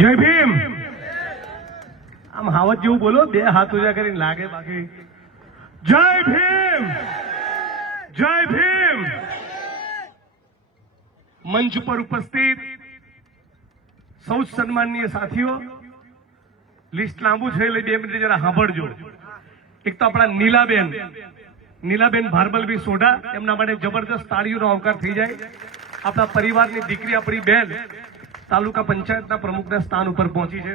જય ભીમ. આમ હાવત જેવું બોલો, બે હાથ ઉજા કરીને લાગે બાકી. જય ભીમ, જય ભીમ. મંચ પર ઉપસ્થિત સૌ સન્માનનીય સાથીઓ, લિસ્ટ લાંબુ છે એટલે 2 મિનિટ જરા સાંભળજો. એક તો આપણા નીલાબેન ભારબલભાઈ સોઢા, એમના માટે જબરદસ્ત તાળીઓનો આવકાર થઈ જાય. આપણા પરિવારની દીકરી, આપણી બેન તાલુકા પંચાયતના પ્રમુખના સ્થાન ઉપર પહોંચી છે.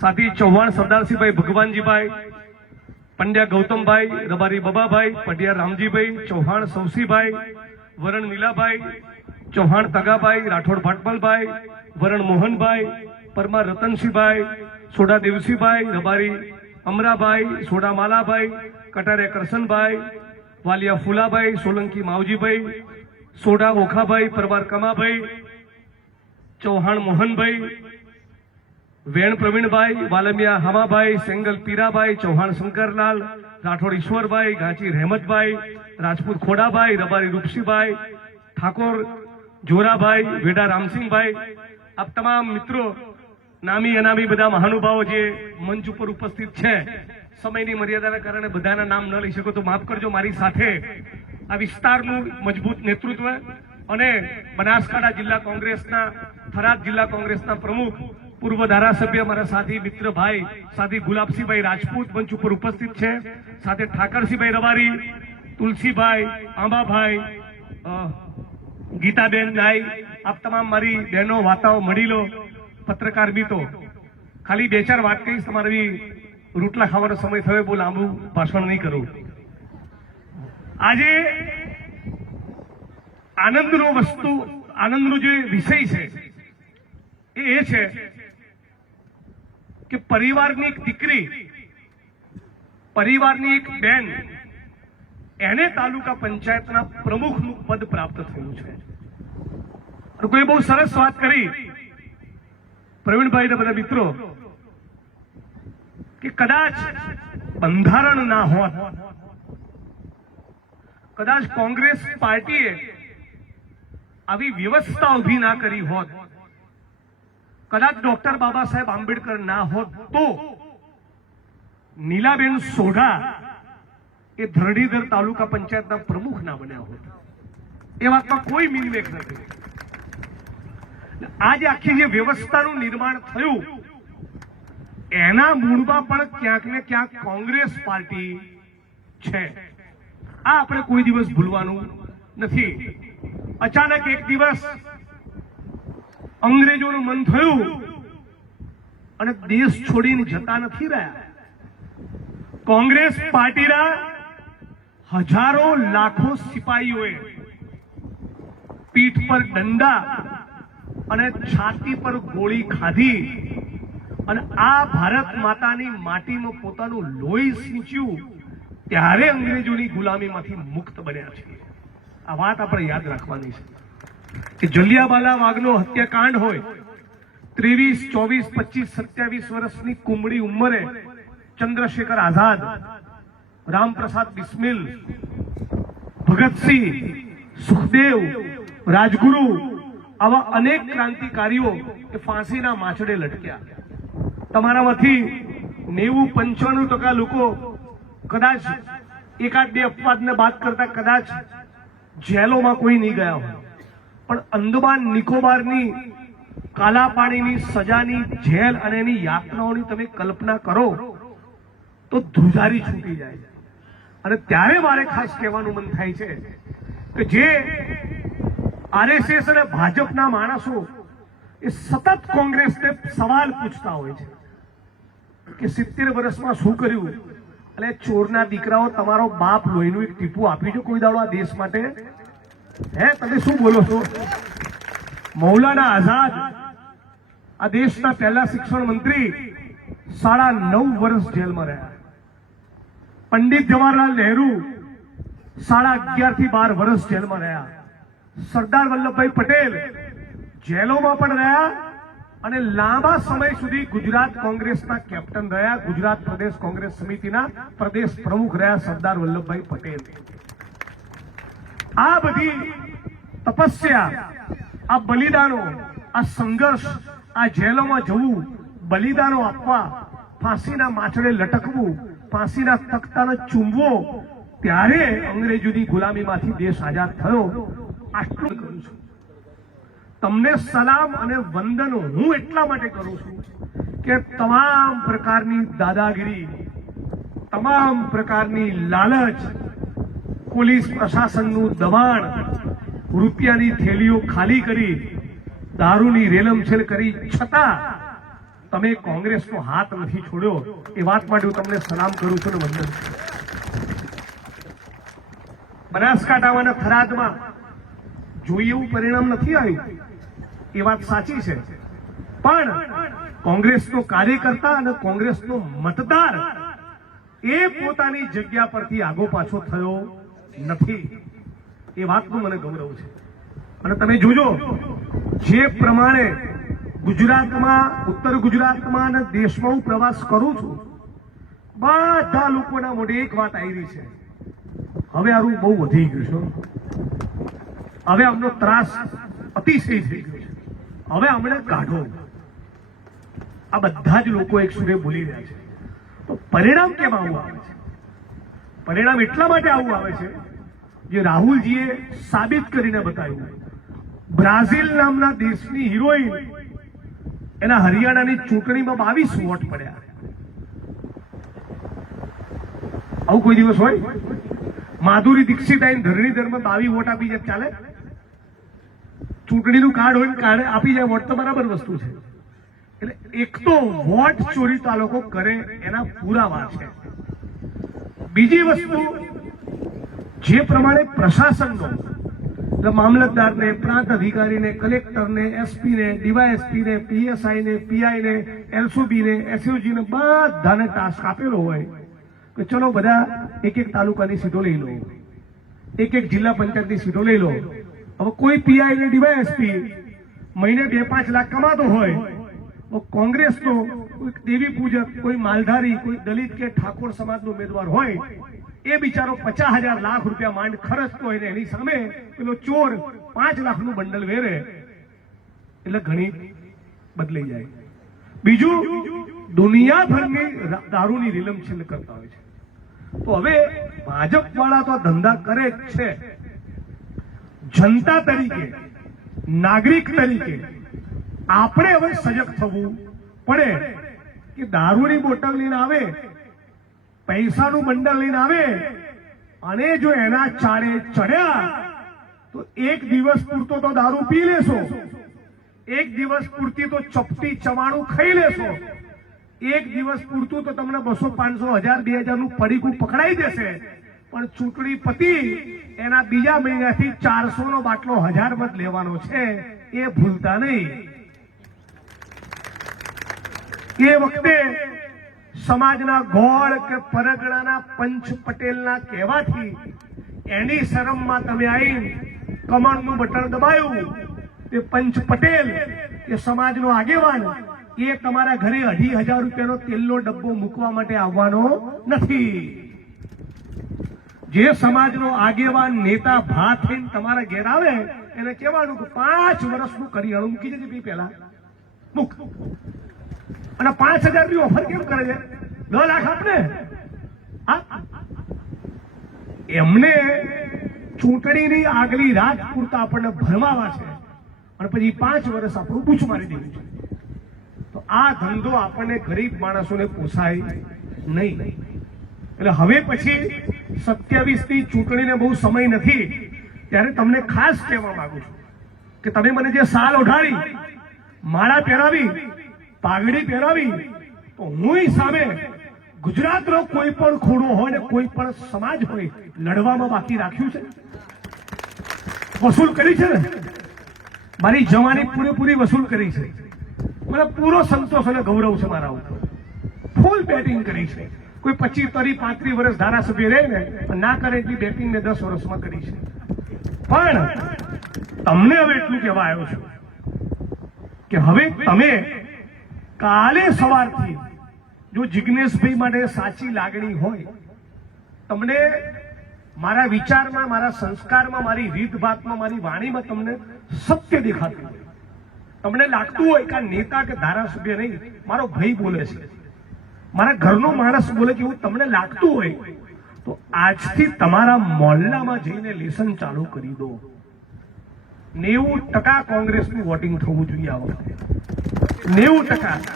સાથી ચૌહાણ સરદારસિંહભાઈ ભગવાનજીભાઈ, પંડ્યા ગૌતમભાઈ, Rabari Bababhai, Patiya Ramjibhai, Chauhan સૌસીભાઈ, વરણ નીલાભાઈ, Chauhan તગાભાઈ, Rathod ભાટમલભાઈ, વરણ Mohanbhai, Parmar Ratansinhbhai, soda દેવસીભાઈ, Rabari Amrabhai, soda Malabhai, કટારે Karshanbhai, Valia Fulabhai, Solanki Mavjibhai, soda ઓખાભાઈ, Parmar Kamabhai, Chauhan Mohanbhai, વેણ પ્રવીણભાઈ, વાલમિયા હમાભાઈ, સેંગલ પીરાભાઈ, ચૌહાણ શંકરલાલ, રાઠોડ ઈશ્વરભાઈ, ગાંચી રહેમતભાઈ, રાજપૂત ખોડાભાઈ, રબારી રૂપસીભાઈ, ઠાકોર જોરાભાઈ, વેડા રામસિંહભાઈ, આપ તમામ મિત્રો, નામી અનામી બધા મહાનુભાવો જે મંચ ઉપર ઉપસ્થિત છે. સમયની મર્યાદાના કારણે બધાના નામ ન લઈ શકો તો માફ કરજો. મારી સાથે આ વિસ્તારનું મજબૂત નેતૃત્વ અને બનાસકાંઠા જિલ્લા કોંગ્રેસના, થરાદ જિલ્લા કોંગ્રેસના પ્રમુખ, પૂર્વ ધારાસભ્ય, મારા સાથી મિત્ર ભાઈ સાથી ગુલાબસિંહભાઈ રાજપૂત મંચ ઉપર ઉપસ્થિત છે. સાથે ઠાકરસિંહભાઈ રબારી, તુલસીભાઈ, આંબાભાઈ, ગીતાબેન નાઈ, આપ તમામ મારી બહેનો, વાતાઓ, મળીલો, પત્રકાર મિત્રો, ખાલી 2-4 વાત કહીશ. તમારી રોટલા ખાવાનો સમય થયો, બહુ લાંબુ ભાષણ નહીં કરું. આજે આનંદનો જે વિષય છે એ છે કે પરિવારની એક દીકરી, પરિવારની એક બેન, એને તાલુકા પંચાયતના પ્રમુખનું પદ પ્રાપ્ત થયું છે. કોઈ બહુ સરસ વાત કરી પ્રવીણભાઈ ને બધા મિત્રો કે કદાચ બંધારણ ના હોત, કદાચ કોંગ્રેસ પાર્ટીએ આવી વ્યવસ્થા ઉભી ના કરી હોત, કદાચ ડોક્ટર બાબા સાહેબ આંબેડકર ના હોત, તો નીલાબેન સોઢા એ ધરણીધર તાલુકા પંચાયતના પ્રમુખ ના બન્યા હોત. એ વાતમાં કોઈ મિનમેક નથી. આજે આખી જે વ્યવસ્થાનું નિર્માણ થયું એના મૂળમાં પણ ક્યાંક ને ક્યાંક કોંગ્રેસ પાર્ટી છે. આ આપણે કોઈ દિવસ ભૂલવાનું નથી. અચાનક એક દિવસ અંગ્રેજોનું મન થયું અને દેશ છોડીને જતા નથી રહ્યા. કોંગ્રેસ પાર્ટીના હજારો લાખો સિપાહીઓએ પીઠ પર દંડા અને છાતી પર ગોળી ખાધી અને આ ભારત માતાની માટીમાં પોતાનું લોહી સિંચ્યું, ત્યારે અંગ્રેજોની ગુલામીમાંથી મુક્ત બન્યા છે. આ વાત આપણે યાદ રાખવાની છે કે જલિયાવાલા બાગનો હત્યાકાંડ હોય, 23, 24, 25, 27 વર્ષની કુમળી ઉંમરે ચંદ્રશેખર આઝાદ, રામપ્રસાદ બિસ્મિલ, ભગતસિંહ, સુખદેવ, રાજગુરુ, આવા અનેક ક્રાંતિકારીઓ એ ફાંસીના માછડે લટક્યા. તમારામાંથી 90-95% લોકો કદાચ એકાદ બે અપવાદને બાદ કરતા કદાચ જેલોમાં કોઈ નહીં ગયા હોય, પણ અંદમાન નિકોબારની કાલા પાણીની સજાની જેલ અને એની યાતનાઓની તમે કલ્પના કરો તો ધ્રુજારી છૂટી જાય. અને ત્યારે મારે ખાસ કહેવાનું મન થાય છે કે જે આરએસએસ અને ભાજપના માણસો એ સતત કોંગ્રેસને સવાલ પૂછતા હોય છે કે 70 વર્ષમાં શું કર્યું. એટલે ચોરના દીકરાઓ, તમારો બાપ લોહીનું એક ટીપું આપી છે કોઈ દાડો આ દેશ માટે? હે, તમે શું બોલો છો? મૌલાના આઝાદ, આ દેશના પહેલા શિક્ષણ મંત્રી, 9.5 વર્ષ જેલમાં રહ્યા. પંડિત જવાહરલાલ નહેરુ 11.5 થી 12 વર્ષ જેલમાં રહ્યા. સરદાર વલ્લભભાઈ પટેલ જેલોમાં પણ રહ્યા અને લાંબા સમય સુધી ગુજરાત કોંગ્રેસના કેપ્ટન રહ્યા, ગુજરાત પ્રદેશ કોંગ્રેસ સમિતિના પ્રદેશ પ્રમુખ રહ્યા સરદાર વલ્લભભાઈ પટેલ. આ બધી તપસ્યા, આ બલિદાનો, આ સંઘર્ષ, આ જેલોમાં જવું, બલિદાનો આપવા, ફાંસીના માછડે લટકવું, ફાંસીના તખ્તાને ચૂમવો, ત્યારે અંગ્રેજોની ગુલામીમાંથી દેશ આઝાદ થયો. આટલું કરું છું. તમને સલામ અને વંદન હું એટલા માટે કરું છું કે તમામ પ્રકારની દાદાગીરી, તમામ પ્રકારની લાલચ, પોલીસ પ્રશાસનનું દબાણ, રૂપિયાની થેલીઓ ખાલી કરી, દારૂની રેલમછેલ કરી છતાં તમે કોંગ્રેસનો હાથ નથી છોડ્યો. એ વાત માટે હું તમને સલામ કરું છું અને વંદન છું. બનાસકાંઠામાં અને થરાદમાં જોઈએ એવું પરિણામ નથી આવ્યું, એ વાત સાચી છે, પણ કોંગ્રેસનો કાર્યકર્તા અને કોંગ્રેસનો મતદાર એ પોતાની જગ્યા પરથી આગો પાછો થયો નથી. એ વાતનું મને ગૌરવ છે. અને તમે જોજો, જે પ્રમાણે ગુજરાતમાં, ઉત્તર ગુજરાતમાં અને દેશમાં હું પ્રવાસ કરું છું, બધા લોકોના મોઢે એક વાત આવી છે, હવે આનું બહુ વધી ગયું છે, હવે આમનો ત્રાસ અતિશય થઈ ગયો છે, હવે અમને કાઢો. આ બધા જ લોકો એક સુરે બોલી રહ્યા છે. તો પરિણામ કેમ આવું આવે છે? પરિણામ એટલા માટે આવું આવે છે જે રાહુલજીએ સાબિત કરીને બતાવ્યું. બ્રાઝિલ નામના દેશની હિરોઈન, એના હરિયાણાની ચૂંટણીમાં 22 વોટ પડ્યા. આવું કોઈ દિવસ હોય? માધુરી દીક્ષિત આઈને ધરણીધરમાં 22 વોટ આપી જાય, ચાલે? ચૂંટણીનું કાર્ડ હોય ને કાર્ડ આપી જાય વોટ, તો બરાબર વસ્તુ છે. એટલે એક તો વોટ ચોરી તો આ લોકો કરે એના પુરાવા છે. બીજી વસ્તુ, જે પ્રમાણે પ્રશાસનનો, મામલતદારને, પ્રાંત અધિકારીને, કલેક્ટરને, એસપીને, ડીવાયએસપીને, પીએસઆઈને, પીઆઈને, એલસીબીને, એસઓજીને બધાને ટાસ્ક આપેલો હોય કે ચલો બધા એક એક તાલુકાની સીટો લઈ લો, એક એક જિલ્લા પંચાયતની સીટો લઈ લો. હવે કોઈ પીઆઈ ને ડીવાયએસપી મહિને 2-5 લાખ કમાતો હોય, કોંગ્રેસનો કોઈ દેવી પૂજક, કોઈ માલધારી, કોઈ દલિત કે ઠાકોર સમાજનો ઉમેદવાર હોય, એ બિચારો 50,000 લાખ રૂપિયા માંડ ખર્ચતો હોય ને એની સામે પેલો ચોર 5 લાખનું બંડલ વેરે, એટલે ઘણી બદલાઈ જાય. બીજું, દુનિયાભરની દારૂની રીલમછેલ કરતા હોય છે. તો હવે ભાજપ વાળા તો ધંધા કરે જ છે. જનતા તરીકે, નાગરિક તરીકે આપણે હવે સજગ થવું પડે કે દારૂની બોટલ લઈને આવે, પૈસાનું બંડલ લઈને આવે અને જો એના ચાળે ચડ્યા તો એક દિવસ પૂરતો તો દારૂ પી લેશો, એક દિવસ પૂરતી તો ચપટી ચવાણું ખાઈ લેશો, એક દિવસ પૂરતું તો તમને 200, 500, 1000, 2000 નું પડીકું પકડાઈ જશે, પણ ચૂંટણી પતી એના બીજા મહિનાથી 400 નો બાટલો 1000 મત લેવાનો છે, એ ભૂલતા નહીં. એ વખતે સમાજના ગોળ કે પરગણાના પંચ પટેલના કહેવાથી એની શરમમાં તમે આવીને કમળનું બટન દબાયું, તે પંચ પટેલ એ સમાજનો આગેવાન એ તમારા ઘરે 2,500 રૂપિયાનો તેલનો ડબ્બો મૂકવા માટે આવવાનો નથી. જે સમાજનો આગેવાન, નેતા, ભાત થઈને તમારા ઘેર આવે એને કહેવાનું કે 5 વર્ષનું કરિયાણું મૂકી દેજે પહેલા મૂક. અને 5,000 ની ઓફર કેમ કરે છે? 10 લાખ આપને. એમને ચૂંટણીની આગલી રાત પૂરતા આપણને ભરમાવા છે અને પછી 5 વર્ષ આપણું બૂચ મારી દીધું છે. તો આ ધંધો આપણને ગરીબ માણસોને પોસાય નહીં. એટલે હવે પછી 27 ની ચૂંટણીને બહુ સમય નથી, ત્યારે તમને ખાસ કહેવા માંગુ છું કે તમે મને જે સાલ ઓઢાડી, માળા પહેરાવી, પાઘડી પહેરાવી, તો હું સામે ગુજરાતનો કોઈ પણ ખૂણો હોય ને કોઈ પણ સમાજ હોય લડવામાં બાકી રાખ્યું છે? વસૂલ કરી છે ને? મારી જવાની પૂરેપૂરી વસૂલ કરી છે. મને પૂરો સંતોષ અને ગૌરવ છે મારા ઉપર. ફૂલ બેટિંગ કરી છે. કોઈ 25, 30, 35 વર્ષ ધારાસભ્ય રહે ને ના કરે એટલી બેટિંગ મેં 10 વર્ષમાં કરી છે. પણ તમને હવે એટલું કહેવા આવ્યો છું કે હવે તમે કાલે સવારથી જો જિગ્નેશભાઈ માટે સાચી લાગણી હોય, તમને મારા વિચારમાં, મારા સંસ્કારમાં, મારી રીતભાતમાં, મારી વાણીમાં તમને સત્ય દેખાતું હોય, તમને લાગતું હોય કે નેતા કે ધારાસભ્ય નહીં, મારો ભાઈ બોલે છે, મારા ઘરનો માણસ બોલે છે, એવું તમને લાગતું હોય તો આજથી તમારા મોહલ્લામાં જઈને લેસન ચાલુ કરી દો. 90% કોંગ્રેસનું વોટિંગ થવું જોઈએ આ વખતે. 90%.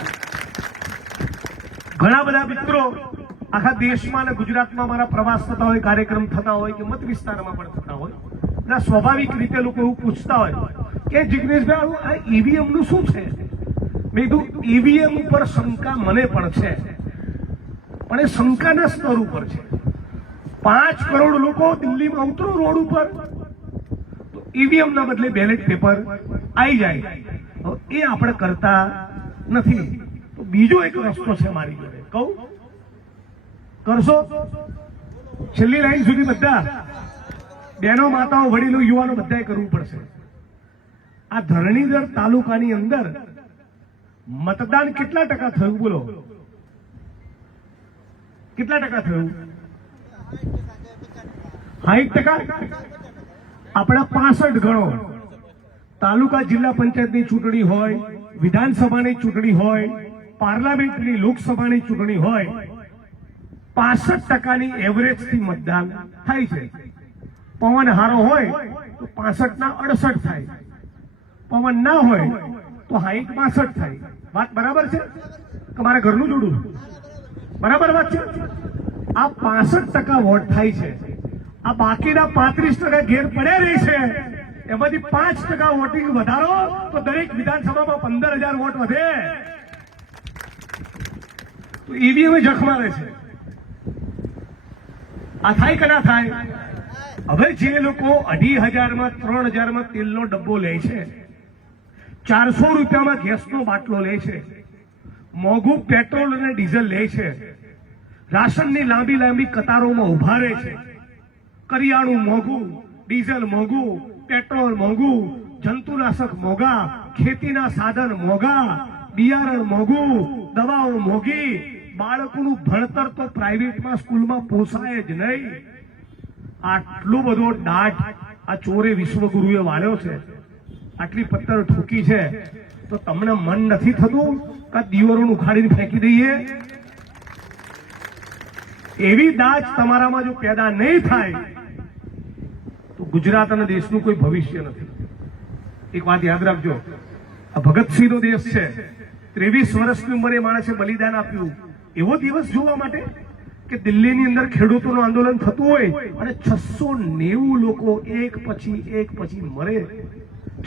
ઘણા બધા મિત્રો આખા દેશમાં અને ગુજરાતમાં મારા પ્રવાસ થતા હોય, કાર્યક્રમ થતા હોય કે મત વિસ્તારમાં પણ થતા હોય, એટલે સ્વાભાવિક રીતે લોકો એવું પૂછતા હોય કે જિગ્નેશભાઈ આ ઈવીએમ નું શું છે? મેં કીધું ઈવીએમ ઉપર શંકા મને પણ છે, પણ એ શંકાના સ્તર ઉપર છે. 5 કરોડ લોકો દિલ્હીમાં ઉતરો રોડ ઉપર તો ઈવીએમ ના બદલે બેલેટ પેપર આવી જાય. એ આપણે કરતા નથી. તો બીજો એક રસ્તો છે મારી જોડે, કહું કરશો? છેલ્લી લાઈન સુધી બધા બહેનો, માતાઓ, વડીલો, યુવાનો બધાએ કરવું પડશે. આ ધરણીધર તાલુકાની અંદર મતદાન કેટલા ટકા થયું? બોલો, કેટલા ટકા થયું? 60%. આપણા 65 ગણો. તાલુકા જિલ્લા પંચાયતની ચૂંટણી હોય, વિધાનસભાની ચૂંટણી હોય, પાર્લામેન્ટની લોકસભાની ચૂંટણી હોય, 65%ની એવરેજથી મતદાન થાય છે. પવન હારો હોય તો 65 ના 68 થાય, પવન ના હોય તો 60 62 થાય. વાત બરાબર છે કે મારા ઘરનું જોડું? બરાબર વાત છે. આ 65% વોટ થાય છે. આ બાકીના 35% ઘેર પડ્યા રહી છે. એમાંથી 5% વોટિંગ વધારો તો દરેક વિધાનસભામાં 15,000 વોટ વધે. તો ઈવીએમ જખ મારે છે. આ થાય કે ના થાય? હવે જે લોકો 2,500 3,000 તેલનો ડબ્બો લે છે, 400 રૂપિયામાં ગેસનો બાટલો લે છે, મોંઘું પેટ્રોલ અને ડીઝલ લે છે, રાશનની લાંબી લાંબી કતારોમાં ઉભા રહે છે, કરિયાણું મોંઘું, ડીઝલ મોંઘું, પેટ્રોલ મોંઘું, જંતુનાશક મોંઘા, ખેતીના સાધન મોંઘા, બિયારણ મોંઘું, દવાઓ મોંઘી, બાળકોનું ભણતર તો પ્રાઇવેટમાં સ્કૂલમાં પોસાય જ નહીં. આટલો બધો દાટ આ ચોરે વિશ્વગુરુએ વાળ્યો છે, આટલી પથ્થર ઠોકી છે, તો તમને મન નથી થતું કે દીવરોને ઉખાડીને ફેંકી દઈએ? એવી દાજ તમારામાં જો પેદા નહીં થાય તો ગુજરાત અને દેશનું કોઈ ભવિષ્ય નથી. એક વાત યાદ રાખજો, આ ભગતસિંહનો દેશ છે. 23 વર્ષની ઉંમરે માણસે બલિદાન આપ્યું. એવો દિવસ જોવા માટે કે દિલ્હીની અંદર ખેડૂતોનું આંદોલન થતું હોય અને 690 લોકો એક પછી મરે,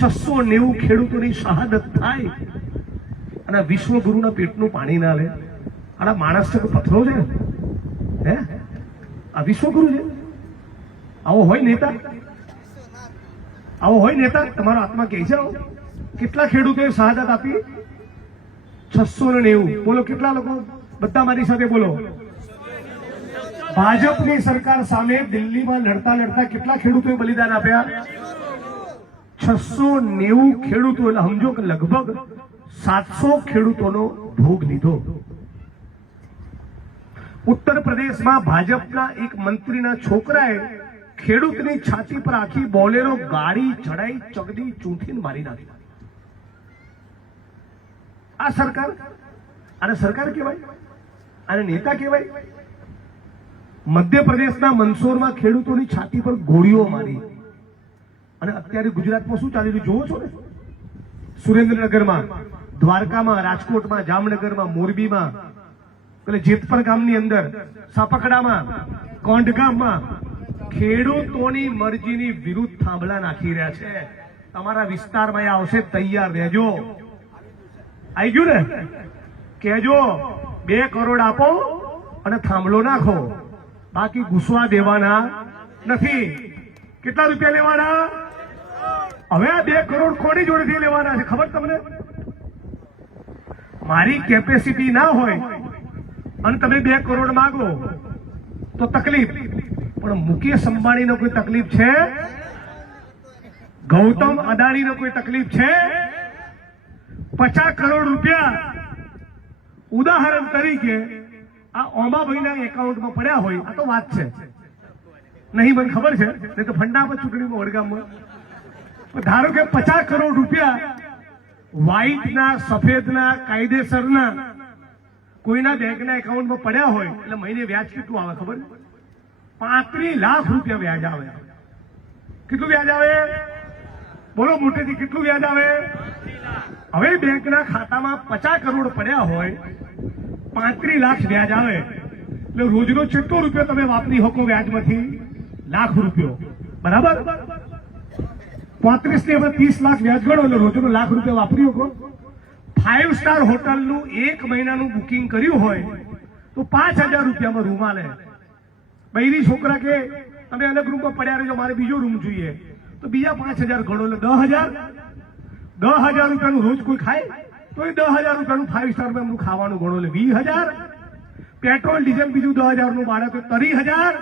690 ખેડૂતોની શહાદત થાય અને વિશ્વગુરુના પેટનું પાણી ના લે. આ માણસ છે કે પથ્થરો છે? હે, આ વિશ્વગુરુ છે? આવો હોય નેતા? આવો હોય નેતા? તમારો આત્મા કહે છે કેટલા ખેડૂતોએ શહાદત આપી? 690. બોલો કેટલા લોકો? બધા મારી સાથે બોલો. ભાજપની સરકાર સામે દિલ્હીમાં લડતા લડતા કેટલા ખેડૂતોએ બલિદાન આપ્યા? 690 ખેડૂતો. એટલે સમજો કે લગભગ 700 ખેડૂતોનો ભોગ લીધો. ઉત્તર પ્રદેશમાં ભાજપના એક મંત્રીના છોકરાએ ખેડૂતની છાતી પર આખી બોલેરો ગાડી ચડાઈ ચગડી ચૂંટીને મારી નાખી. આ સરકાર? આને સરકાર કહેવાય? આને નેતા કહેવાય? મધ્યપ્રદેશના મંદસૌરમાં ખેડૂતોની છાતી પર ગોળીઓ મારી. અને અત્યારે ગુજરાતમાં શું ચાલી રહ્યું જોવો છો ને? સુરેન્દ્રનગરમાં, દ્વારકામાં, રાજકોટમાં, જામનગરમાં, મોરબીમાં, એટલે જેતપર ગામની અંદર, સાપકડામાં, કોંઢગામમાં ખેડૂતોની મરજીની વિરુદ્ધ થાંભલા નાખી રહ્યા છે. તમારા વિસ્તારમાં આવશે, તૈયાર રહેજો. આવી ગયું ને? કહેજો 2 કરોડ આપો અને થાંભલો નાખો, બાકી ઘૂસવા દેવાના નથી. કેટલા રૂપિયા લેવાના? હવે આ 2 કરોડ કોની જોડેથી લેવાના છે ખબર તમને? મારી કેપેસિટી ના હોય અને તમે 2 કરોડ માંગો તો તકલીફ, પણ મુકેશ અંબાણીનો કોઈ તકલીફ છે? ગૌતમ અદાણીનો કોઈ તકલીફ છે? 50 કરોડ રૂપિયા ઉદાહરણ તરીકે આ ઓમાભાઈના એકાઉન્ટમાં પડ્યા હોય, આ તો વાત છે, નહીં મને ખબર છે, નહીં તો ફંડા પર ચૂંટણીમાં વડગામમાં ધારો કે 50 કરોડ રૂપિયા વ્હાઈટના સફેદના કાયદેસરના કોઈના બેંકના એકાઉન્ટમાં પડ્યા હોય એટલે મહિને વ્યાજ કેટલું આવે ખબર? 35 લાખ રૂપિયા વ્યાજ આવે. કેટલું વ્યાજ આવે? બોલો મોટેથી, કેટલું વ્યાજ આવે? હવે બેંકના ખાતામાં 50 કરોડ પડ્યા હોય, 35 લાખ વ્યાજ આવે એટલે રોજનો કેટલો રૂપિયો તમે વાપરી શકો વ્યાજમાંથી? લાખ રૂપિયો. બરાબર? 35 ને હવે 30 લાખ વ્યાજ ગણો એટલે રોજનો લાખ રૂપિયા વાપરી શકો. 5 સ્ટાર હોટલનું 1 મહિનાનું બુકિંગ કર્યું હોય તો 5000 રૂપિયામાં રૂમ આલે. બૈરી છોકરા કે તમે અલગ રૂમમાં પડ્યા રહેજો, મારે બીજો રૂમ જોઈએ, તો બીજા 5000 ગણો એટલે 10,000 રૂપિયાનું રોજ કોઈ ખાય તો એ 10,000 રૂપિયાનું 5 સ્ટારમાં એમનું ખાવાનું ગણો એટલે 20,000. પેટ્રોલ ડીઝલ બીજું 10,000 નું ભાડે તો 30,000.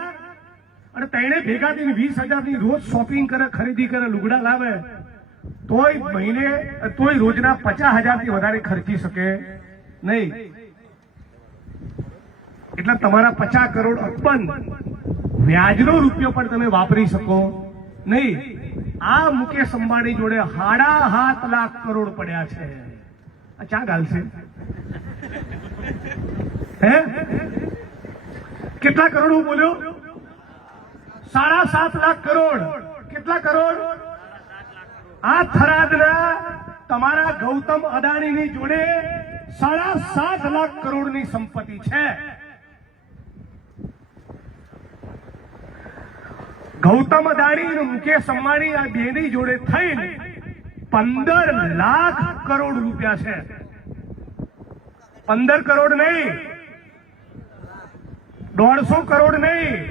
અને તેને ભેગા થઈને 20,000 ની રોજ શોપિંગ કરે, ખરીદી કરે, લુગડા લાવે, તોય રોજના 50,000 થી વધારે ખર્ચી શકે નહીં. એટલે તમારા 50 કરોડ અર્પણ વ્યાજનો રૂપિયો પણ તમે વાપરી શકો નહીં. આ મુકેશ અંબાણી જોડે 7.5 લાખ કરોડ પડ્યા છે. આ ચા ગાલશે હે? કેટલા કરોડ હું બોલ્યો? 7.5 લાખ કરોડ. કેટલા કરોડ? આ થરાદના તમારા ગૌતમ અદાણીની જોડે 7.5 લાખ કરોડની સંપત્તિ છે. ગૌતમ અદાણી અને મુકેશ અંબાણી આ બેની જોડે થઈને 15 લાખ કરોડ રૂપિયા છે. 15 કરોડ નહીં, 150 કરોડ નહીં,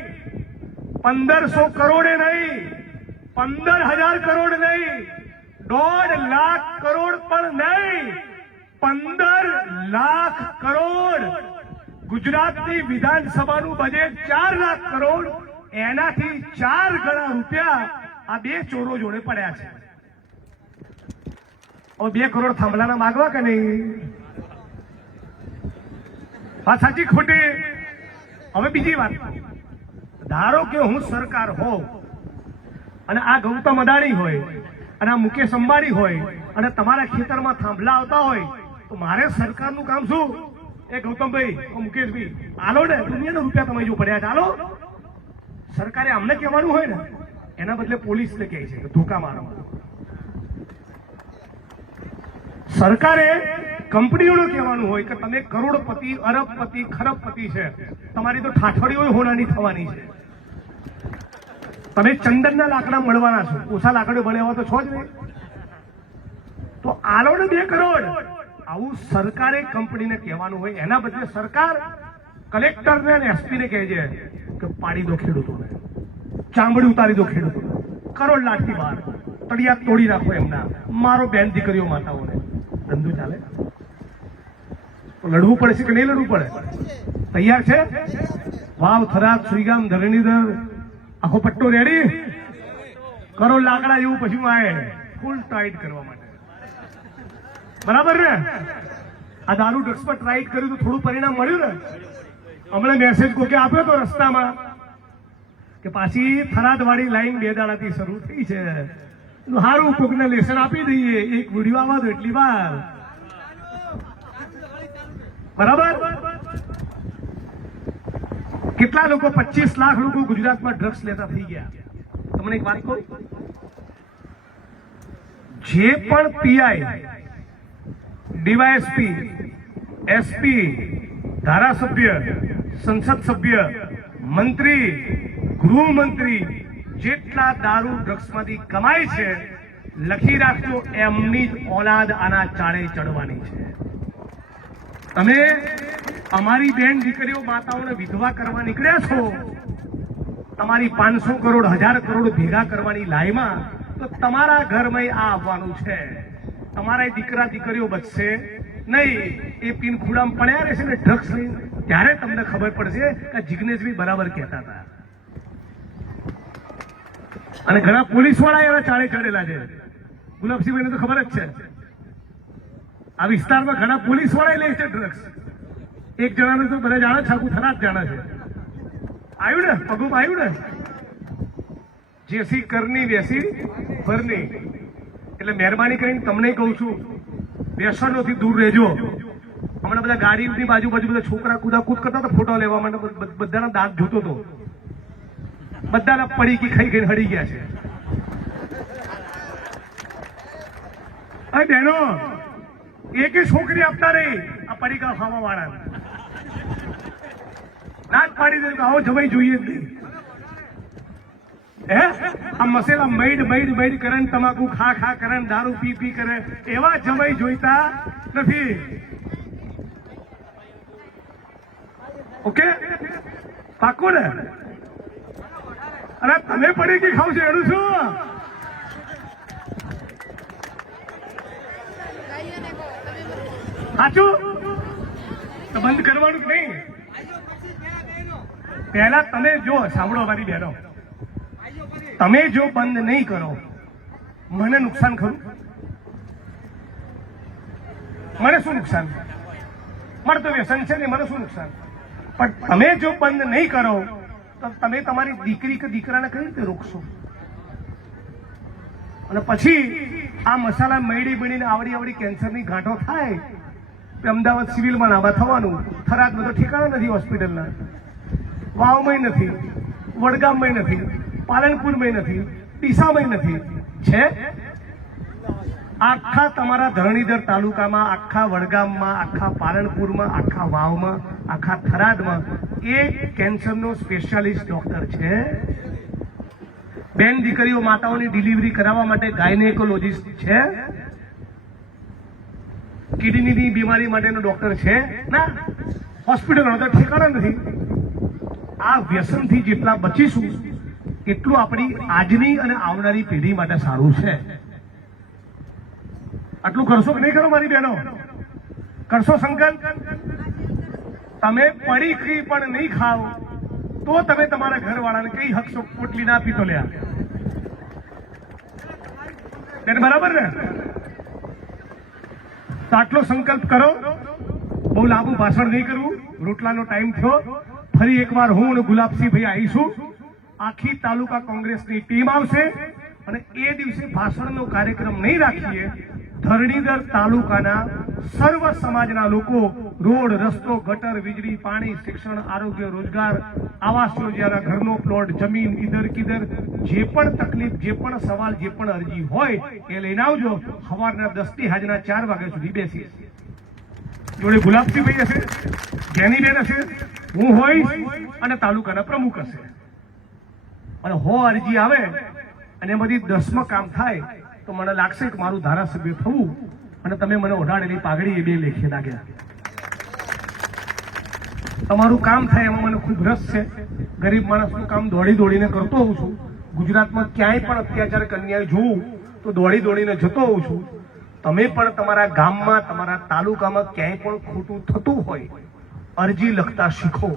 1500 કરોડે નહીં, 15,000 કરોડ નહીં, 1.5 લાખ કરોડ પણ નહીં, 15 લાખ કરોડ. ગુજરાતની વિધાનસભાનું બજેટ 4 લાખ કરોડ, એનાથી 4 ગણા રૂપિયા આ બે ચોરો જોડે પડ્યા છે. હવે 2 કરોડ થાંભલાના માગવા કે નહીં? વાત સાચી ખોટી? હવે બીજી વાત, ધારો કે હું સરકાર હોઉં અને આ ગૌતમ અદાણી હોય અને આ મુકેશ અંબાણી હોય અને તમારા ખેતરમાં થાંભલા આવતા હોય તો મારે સરકારનું કામ શું? એ ગૌતમભાઈ, મુકેશભાઈ, આલો ને, દુનિયાના રૂપિયા તમે જો પડ્યા ચાલો. સરકારે અમને કહેવાનું હોય ને, એના બદલે પોલીસને કહે છે કે ધોકા મારો. સરકારે કંપનીઓને કહેવાનું હોય કે તમે કરોડપતિ, અરબપતિ, ખરબપતિ છે, તમારી તો ઠાઠડીઓ હોનાની થવાની છે. તમે ચંદનના લાકડા મળવાના છો, ઓછા લાકડો મળ્યા તો છો જ નહીં. તો આલો ને 2 કરોડ. આવું સરકારે કંપનીને કહેવાનું હોય. એના બદલે સરકાર કલેક્ટરને અને એસપીને કહે છે કે પાડી દો ખેડૂતોને, ચામડી ઉતારી દો ખેડૂતોને, કરોડ લાખથી બહાર, તળિયા તોડી નાખો એમના, મારો બેન દીકરીઓ માતાઓને. ધંધો ચાલે? લડવું પડશે કે નહીં લડવું પડે? તૈયાર છે? વાવ, થરાદ, સુઈગામ, ધરણીધર, આખો પટ્ટો રેડી? કરોડ લાકડા જેવું પછી આવે ફૂલ ટાઈટ કરવા માટે. બરાબર ને? આ દારૂ ડ્રગ્સ પર ટ્રાઇટ કર્યું તો થોડું પરિણામ મળ્યું ને? હમણાં મેસેજ કોકે આપ્યો તો રસ્તામાં કે પાછી થરાદ વાળી લાઈન 2 દાડાથી શરૂ થઈ છે, સારું કોકને લેસન આપી દઈએ, એક વિડીયો આવવા દો એટલી વાર. બરાબર? કેટલા લોકો, 25 લાખ લોકો ગુજરાતમાં ડ્રગ્સ લેતા થઈ ગયા. તમને એક વાત કહું, જે પણ પીઆઈ, ડીવાયએસપી, એસપી, ધારાસભ્ય, સંસદ સભ્ય, મંત્રી, ગૃહમંત્રી જેટલા દારૂ ડ્રગ્સમાંથી કમાય છે, લખી રાખજો, એમની જ ઓલાદ આના ચાળે ચડવાની છે. તમે અમારી બેન દીકરીઓ માતાઓને વિધવા કરવા નીકળ્યા છો, તમારી 500 કરોડ 1000 કરોડ ભેગા કરવાની લાઈમાં, તો તમારા ઘરમાં આ આવવાનું છે. તમારા દીકરા દીકરીઓ બચશે નહીં. એ પીન ખુડામાં પડ્યા રહેશે ને ડ્રગ્સ લઈને, ત્યારે તમને ખબર પડશે કે જિગ્નેશભાઈ બરાબર કહેતા હતા. અને ઘણા પોલીસ વાળા એવા ચાળે ચડેલા છે. ગુલાબસિંહભાઈને તો ખબર જ છે, આ વિસ્તારમાં ઘણા પોલીસ વાળા લે છે ડ્રગ્સ. એક જણાને તો બધા જાણે છે, આખું થરાદ જાણે છે. આવ્યું ને પગું આવ્યું ને? જેસી કરની વેસી ભરની. એટલે મહેરબાની કરીને તમને કહું છું, વ્યસનોથી દૂર રહેજો. હમણાં બધા ગાડીની બાજુ બધા છોકરા કુદાકૂદ કરતા હતા ફોટો લેવા માટે, બધાના દાંત જોતો હતો, બધાના પડીકી ખાઈ ખાઈને હળી ગયા છે. અરે બહેનો, એકે છોકરી આપતા રહી આ પડીકા ખાવા વાળા ના જ પાડી દે આવો જવાઈ જોઈએ જ નહીં. હે આ મસેલા મૈડ કરે, તમાકુ ખા કરે, દારૂ પી કરે, એવા જવાઈ જોઈતા નથી. ઓકે, પાકું ને? અરે તમે પડીકી ખાવ છો એનું શું? સાચું તો બંધ કરવાનું જ નહીં. પહેલા તમે જો સાંભળો મારી બહેનો, તમે જો બંધ નહીં કરો મને નુકસાન ખરું? મને શું નુકસાન? મારે તો વ્યસન છે ને, મને શું નુકસાન? પણ તમે જો બંધ નહીં કરો તો તમે તમારી દીકરી કે દીકરાને કઈ રીતે રોકશો? અને પછી આ મસાલા મળી બનીને આવડી કેન્સરની ગાંઠો થાય, અમદાવાદ સિવિલમાં નાવા થવાનું. થરાદ બધો ઠેકાણા નથી હોસ્પિટલના, વાવમાં નથી, વડગામમાં નથી, પાલનપુરમાં નથી, ડીસામાં નથી. છે આખા તમારા ધરણીધર તાલુકામાં, આખા વડગામમાં, આખા પાલનપુરમાં, આખા વાવમાં, આખા થરાદમાં એક કેન્સરનો સ્પેશિયાલિસ્ટ ડોક્ટર છે. બેન દીકરીઓ માતાઓની ડિલિવરી કરાવવા માટે ગાયનેકોલોજીસ્ટ છે. કિડનીની બીમારી માટેનો ડોક્ટર છે ના, હોસ્પિટલ તો ઠેકાણા નથી. આ વ્યસનથી જેટલા બચીશું એટલું આપણી આજની અને આવનારી પેઢી માટે સારું છે. આટલું કરશો કે નહીં કરો મારી બહેનો? કરશો સંકલ્પ? તમે પડીકી પણ નહીં ખાઓ તો તમે તમારા ઘરવાળાને કઈ હકશો પોટલી ના પીતો લ્યા? બરાબર ને? તો આટલો સંકલ્પ કરો. બહુ લાંબુ ભાષણ નહીં કરવું, રોટલાનો ટાઈમ થયો. ફરી એકવાર હું અને ગુલાબસિંહભાઈ આવીશું. આખી તાલુકા કોંગ્રેસની ટીમ આવશે અને એ દિવસે ભાષણનો કાર્યક્રમ નહીં રાખીએ. ધરણીધર તાલુકાના સર્વ સમાજના લોકો રોડ, રસ્તો, ગટર, વીજળી, પાણી, શિક્ષણ, આરોગ્ય, રોજગાર, આવાસ યોજના, ઘરનો પ્લોટ, જમીન, ઈધર કિધર, જે પણ તકલીફ, જે પણ સવાલ, જે પણ અરજી હોય એ લઈને આવજો. સવારના 10 થી સાંજના 4 વાગ્યા સુધી બેસી. જોડે ગુલાબસિંહભાઈ હશે, જ્ઞાનીબેન હશે, હું હોઈશ અને તાલુકાના પ્રમુખ હશે. અને અરજી આવે અને એમાંથી 10માં કામ થાય તો મને લાગશે કે મારું ધારાસભ્ય થવું અને તમે મને ઓઢાડેલી પાઘડી એ 2 લેખે લાગ્યા. તમારું કામ થાય એમાં મને ખૂબ રસ છે. ગરીબ માણસનું કામ દોડીને કરતો હોઉં છું. ગુજરાતમાં ક્યાંય પણ અત્યાચાર કન્યા જોઉં તો દોડીને જતો હોઉં છું. તમે પણ તમારા ગામમાં, તમારા તાલુકામાં ક્યાંય પણ ખોટું થતું હોય, અરજી લખતા શીખો,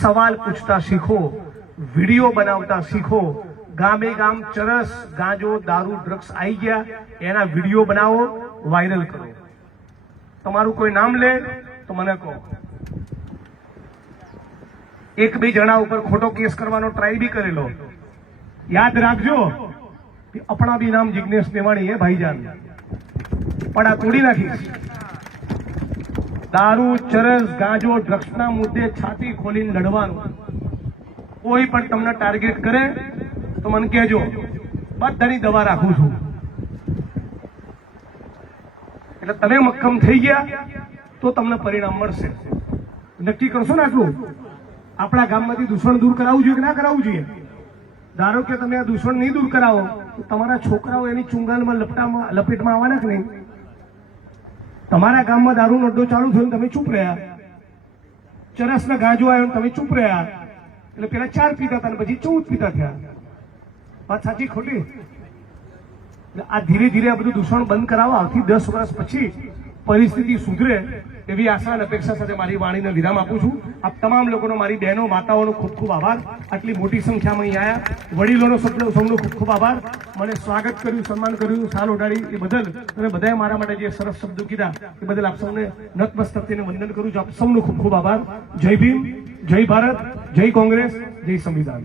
સવાલ પૂછતા શીખો, વિડીયો બનાવતા શીખો. ગામે ગામ ચરસ, ગાંજો, દારૂ, ડ્રગ્સ આવી ગયા, એના વિડીયો બનાવો, વાયરલ કરો. તમારું કોઈ નામ લે તો મને કહો. 1-2 જણા ઉપર ખોટો કેસ કરવાનો ટ્રાય બી કરેલો. યાદ રાખજો કે अपना भी नाम जिग्नेश मेवाणी है भाईजान, पड़ा तोड़ी नाखीश. दारू, चरस, गांजो, ड्रग्सना मुद्दे छाती खोलीने लड़વાનું. કોઈ પણ તમને ટાર્ગેટ કરે તો મને કહેજો, બધાની દવા રાખું છું. એટલે તમે મક્કમ થઈ ગયા તો તમને પરિણામ મળશે. નક્કી કરશો ને આટલું. આપણા ગામમાંથી દૂષણ દૂર કરાવવું જોઈએ કે ના કરાવવું જોઈએ? ધારો કે તમે આ દૂષણ નહીં દૂર કરાવો તો તમારા છોકરાઓ એની ચુંગાલમાં લપેટમાં આવવાના કે નહીં? તમારા ગામમાં દારૂનો અડ્ડો ચાલુ થયો તમે ચૂપ રહ્યા, ચરસના ગાંજો આવ્યો તમે ચૂપ રહ્યા, એટલે પેલા 4 પીતા હતા પછી 14 પીતા થયા. વાત સાચી ખોટી? આ ધીરે આ બધું દૂષણ બંધ કરાવો. આવતી 10 વર્ષ પછી પરિસ્થિતિ સુધરે એવી આશા અને અપેક્ષા સાથે મારી વાણીને વિરામ આપું છું. આપ તમામ લોકોનો, મારી બહેનો, માતાઓનો ખૂબ ખૂબ આભાર. આટલી મોટી સંખ્યામાં અહીં આવ્યા. વડીલોનો સૌનો ખૂબ ખૂબ આભાર. મને સ્વાગત કર્યું, સન્માન કર્યું, સાલ ઓઢાડી એ બદલ અને બધાએ મારા માટે જે સરસ શબ્દો કીધા એ બદલ આપ સૌને નતમસ્તક થઈને વંદન કરું છું. આપ સૌનો ખૂબ ખૂબ આભાર. જય ભીમ, જય ભારત, જય કોંગ્રેસ, જય સંવિધાન.